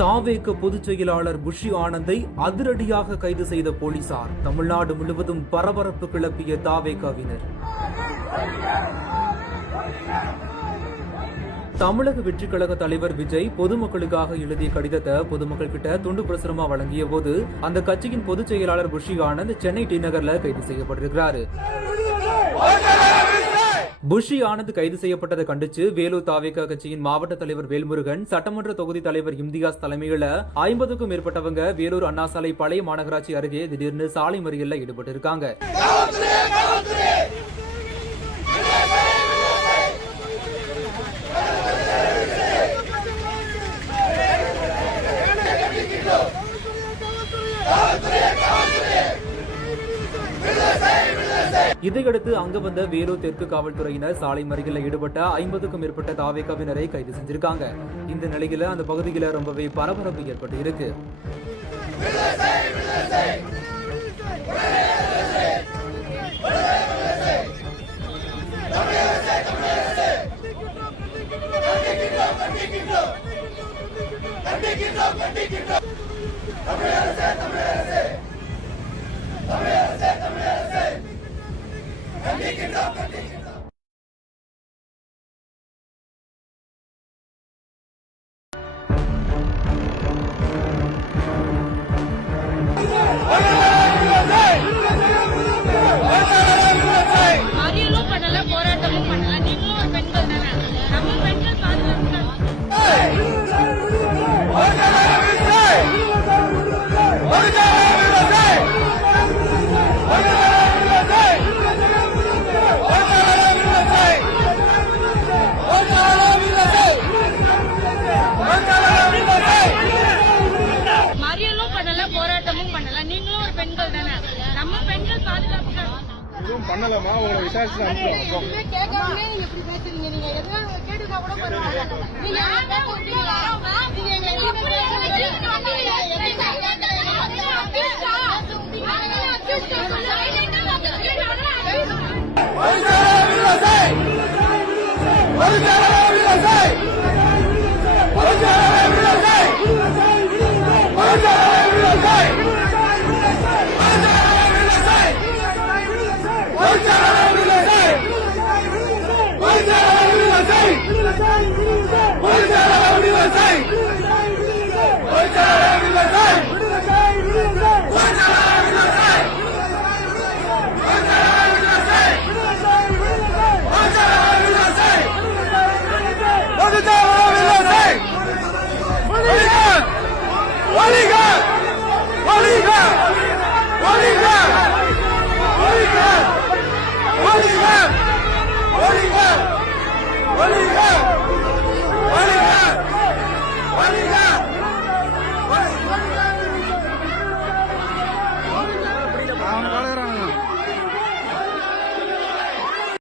தாவேக பொதுச் செயலாளர் புஷி ஆனந்தை அதிரடியாக கைது செய்த போலீசார். தமிழ்நாடு முழுவதும் பரபரப்பு கிளப்பிய தாவேகாவினர். தமிழக வெற்றிக் கழக தலைவர் விஜய் பொதுமக்களுக்காக எழுதிய கடிதத்தை பொதுமக்கள் கிட்ட துண்டு பிரசுரமா வழங்கிய போது அந்த கட்சியின் பொதுச் செயலாளர் புஷி ஆனந்த் சென்னை டி நகர்ல கைது செய்யப்பட்டிருக்கிறார். புஷி ஆனந்த் கைது செய்யப்பட்டதை கண்டிச்சு வேலூர் தாவேகா கட்சியின் மாவட்ட தலைவர் வேல்முருகன், சட்டமன்ற தொகுதி தலைவர் இம்தியாஸ் தலைமையில 50க்கும் மேற்பட்டவங்க வேலூர் அண்ணாசாலை பழைய மாநகராட்சி அருகே திடீர்னு சாலை மறியல்ல ஈடுபட்டிருக்காங்க. இதையடுத்து அங்கு வந்த வேலூர் தெற்கு காவல்துறையினர் சாலை மறியலில் ஈடுபட்ட 50க்கும் மேற்பட்ட தாவேகாவினரை கைது செஞ்சிருக்காங்க. இந்த நிலையில அந்த பகுதியில ரொம்பவே பரபரப்பு ஏற்பட்டு இருக்கு. பண்ணலாமா உங்களை விசாரிச்சு கேட்காம நீங்க இப்படி பேசுறீங்க. நீங்க எதுவும் கேட்டுனா கூட பரவாயில்ல. நீங்க What